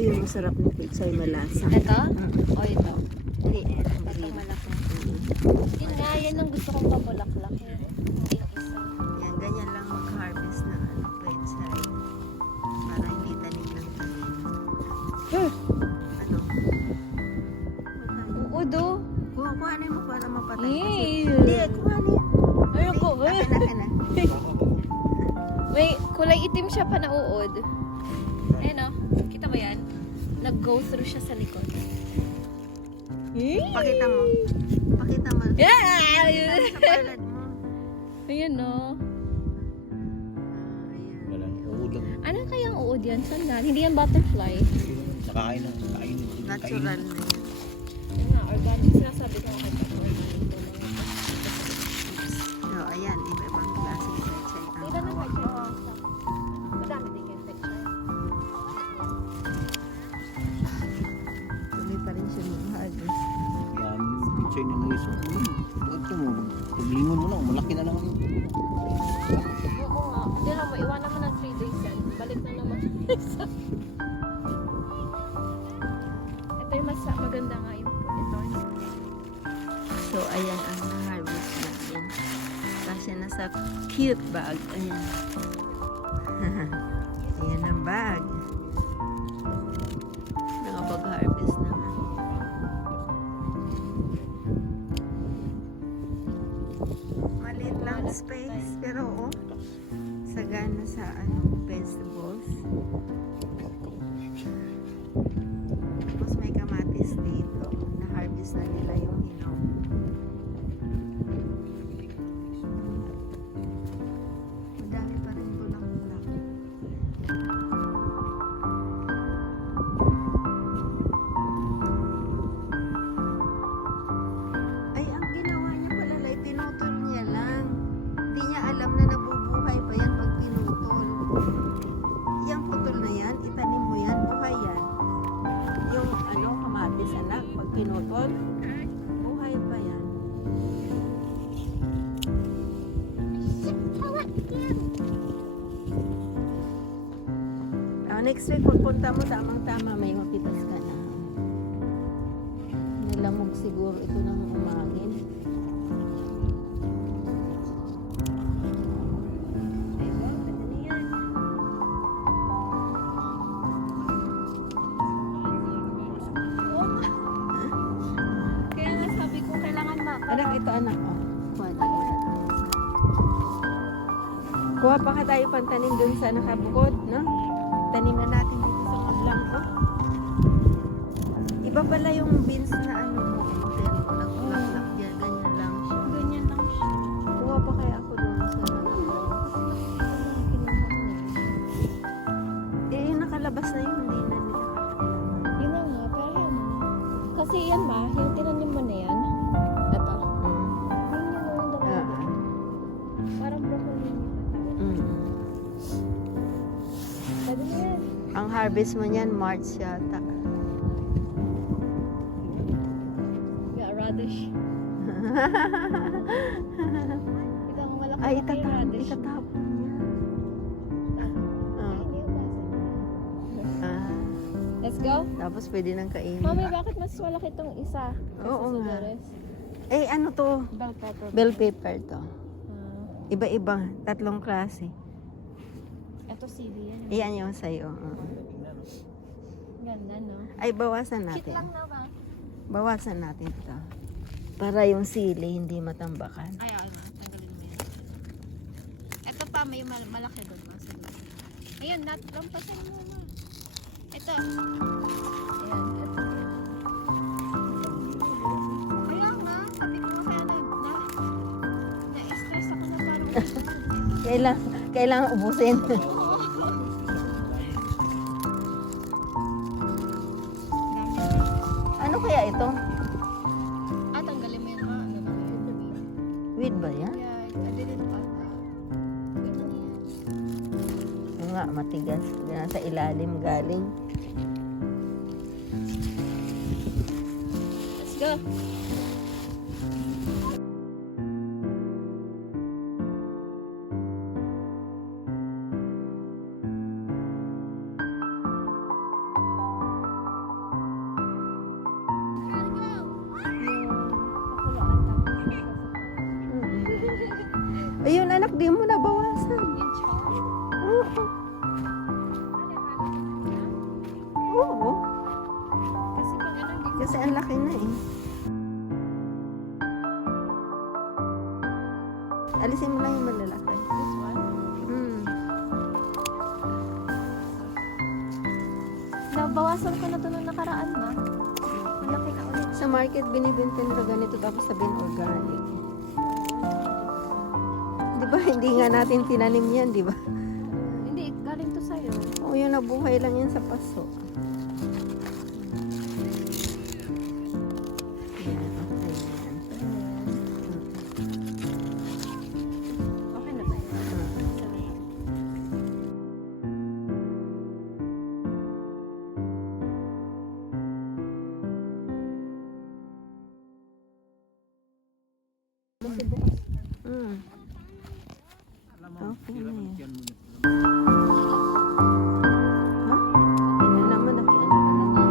yung masarap na pechay malasa. Ito? O ito? Hindi, Ito malaki. Yun nga, yan ang gusto kong pabulaklak. Hindi yung isa. Yan, ganyan lang mag-harvest na pechay. Para hindi tanim lang tanim. Ano? Udo. Kuhanin mo para mapatay. Ew. Hindi, kuhanin. Ayoko. Akin na. May kulay itim siya pa na uod. Ayun o. Kita mo yan? Nag-go through siya sa likod. Pakita mo. Pakita mo. Yeah! Sa palad mo. Ayun o. Ayan. Wala, uod lang. Ano kayang uod yan? Sandal? Hindi yan butterfly. Nakakain na. Natural na yan. Ayun nga, organic. Sinasabi ko kahit ako organic. So, ayan. Iba-ibang klaseng pechay. Dito na pechay. Madami din yung pechay. Tuloy pa rin siya mag-harvest. Yan, picture na ng iso. Ito mo, paglingon mo lang, malaki na lang. Oo nga. Hindi lang mo, iwan naman ng 3 days yan. Balik na naman. Ito yung mas maganda nga yung ito. So, ayan ang na-harvest natin. Kasi nasa cute bag. Ayan. Ayan ang bag. Nakapag-harvest naman. Maliit lang space. Pero oh, sagana sa vegetables. Tapos may kamatis dito. Na-harvest na nila yung hinog. Madami pa rin bulak-bulak. Ay, ang ginawa niya pala, pinutol niya lang. Hindi niya alam na nabubuhay pa yan pag pinutol. Yung putol na yan, itanim mo yan, buhay yan. Yung kamatis anak, pag pinutol, buhay pa yan. Next week, pagpunta mo, tamang-tama, may mapitas ka na. Nilamog siguro ito ng umangin. Ayun, pwede na yan. Kaya nga sabi ko, kailangan Anak, ito anak. Oh. Kuha pa ka tayo pantanim dun sa nakabukod, no? Tanim na natin dito sa kablang, oh. Iba pala yung beans na mo. Pero bulak-bulak yan. Ganyan lang siya. Ganyan lang siya. Kuha pa kaya ako dun sa yung nakalabas na yun, hindi na nila kakailangan. Yun na nga, pero yan. Kasi yan ba, yung tinanim mo na yan, ito. Yun yung gawin dalawa. Parang broccoli yung pwede na yan. Ang harvest mo niyan, March yata. Yeah, radish. Ito ang malaki Ay, na kay radish. itatapon niya. Let's go. Tapos pwede nang kainin. Mami, bakit mas malaki itong isa? Oo Kaysa sa nga. the rest? Eh, ano to? Bell pepper. Bell pepper to. Ah, Iba-iba. 3 klase. ito CV yan. Iyan yung sa'yo. Ganda, no? Ay, bawasan Cute natin. lang na ba? Bawasan natin to. Para yung sili hindi matambakan. Ay, nga. Tanggalin mo yan. Ito pa, may malaki doon. Ayun, lampasan mo na. Ito. Ayan, ito. Kaya nga, sabi ko kaya na-stress ako na parang Kailangan ubusin. Ano kaya ito? tanggalin mo yan ha. Ano na yun? Weed ba yan? Yeah, I didn't pa. Ganun yan. Yung nga, matigas. Nasa ilalim galing. Let's go. ang laki na eh. Alisin mo lang yung malalaki. This one. Nabawasan ko na to nung nakaraan, ma. Malaki na ulit. Sa market, binibenta nila ganito tapos sabihin organic. Di ba? Hindi nga natin tinanim yan, di ba? Hindi, galing to sa'yo. Oo, yun nabuhay lang yan sa paso. Yan, okay yan. Okay na ba yun? Alam mo, Okay sira na man yan. yan mo. Ha? Yun na naman, nakiano na lang yan.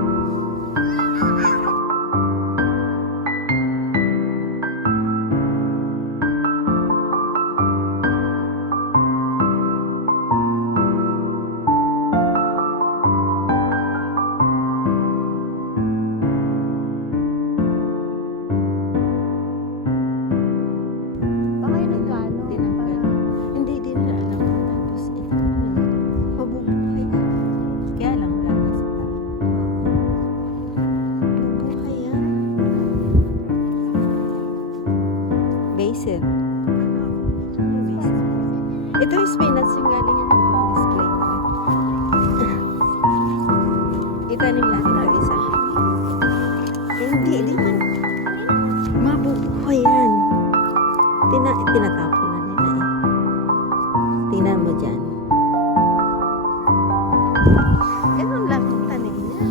Baka yun ang plano. Tinanggal. Hindi din na alam. Tapos ito na. Mabubuhay ka. Kaya lang wala na sa tao. Mabubuhay yan. Basil. Basil. Ito yung spinach yung galing yan. Display. Itanim natin ang isa. Hindi, di man. Mabubuhay yan. Tinatapon na nila eh. Tingnan mo dyan. Ganun lang ang tanim niya.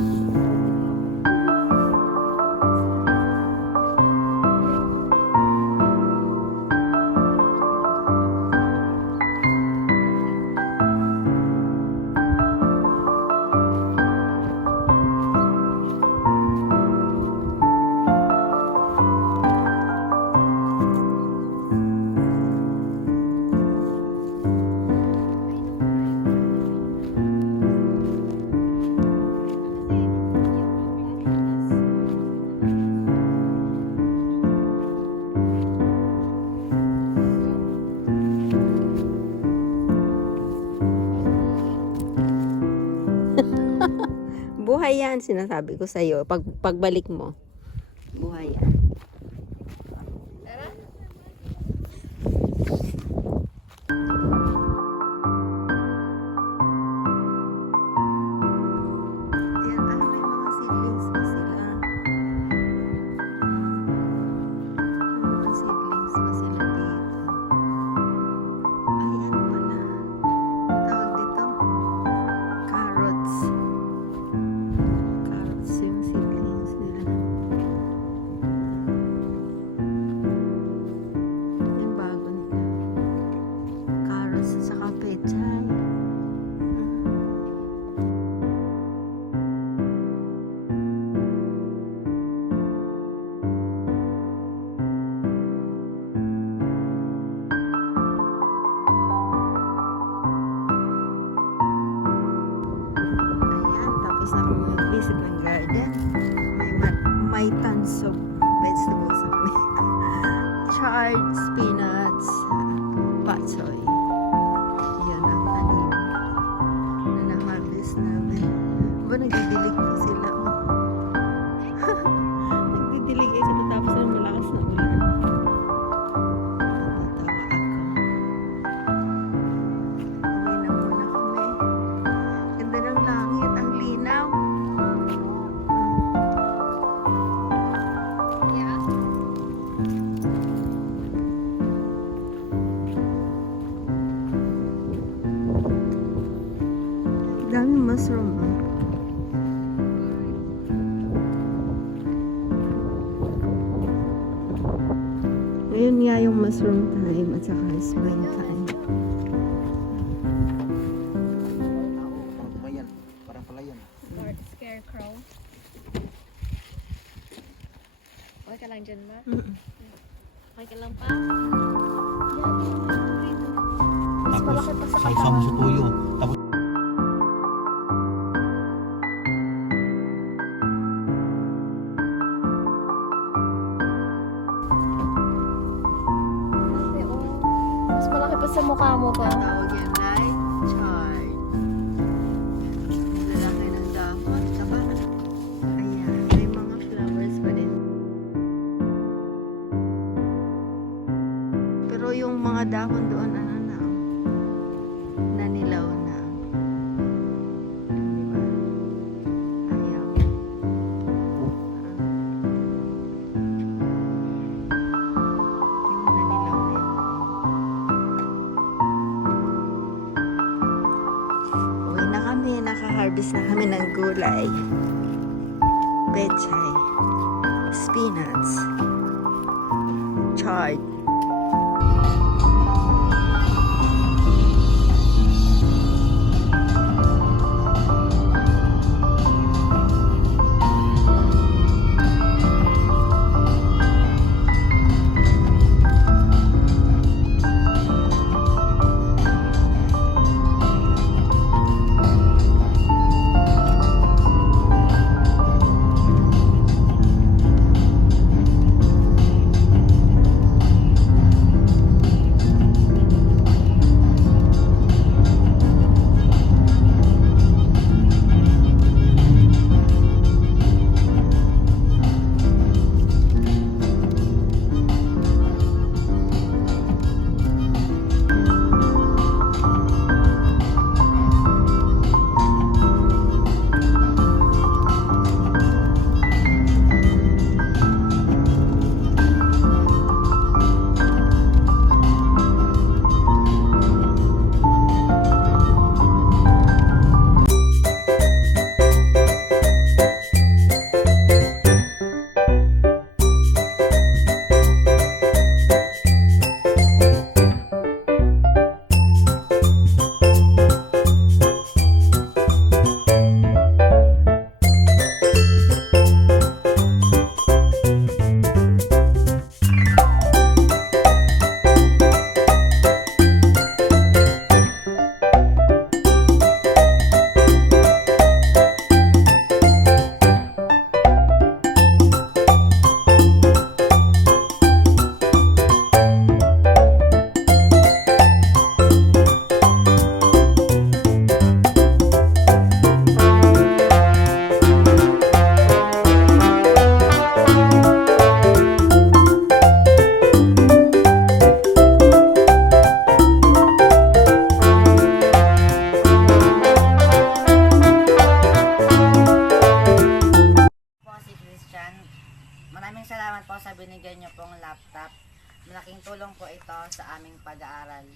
Buhay yan, sinasabi ko sa'yo. Pagbalik mo, buhay yan. Yan, may mga seedlings pa sila. May mga seedlings pa sila dito. Ay, ano pala? Ang tawag dito? Carrots. Carrots yung seedlings nila. Yung bago nila. Carrots at saka pechay. Ayan, tapos ako mag-visit ng garden. May tons of vegetables sa kami. Chard, spinach, patsoy. Yan ang tanim na na-harvest namin. Ba, nagdidilig pa sila. Nagdidilig eh, katatapos ng malakas na ulan. Natatawa ako. Uwi na muna kami. Ganda ng langit, ang linaw. Yeah. Daming mushroom. Ngayon nga yung mushroom time at saka spring time. Parang kumayan. Parang palayan. Or scarecrow. Okay ka lang dyan, ma? Okay ka lang pa? Mas malaki pa sa Sa mo sa tuyo. Tapos mukha mo pa. Tawag yan light chart. Lalaki ng dahon. Tsaka, ayan, may mga flowers pa din. Pero yung mga dahon doon, ano na, nanilaw na. Diba? Ayaw. Yung nanilaw na yun. Uwi na kami, naka-harvest na kami ng gulay. Pechay, spinach, chard. Maraming salamat po sa binigay niyo pong laptop. Malaking tulong po ito sa aming pag-aaral.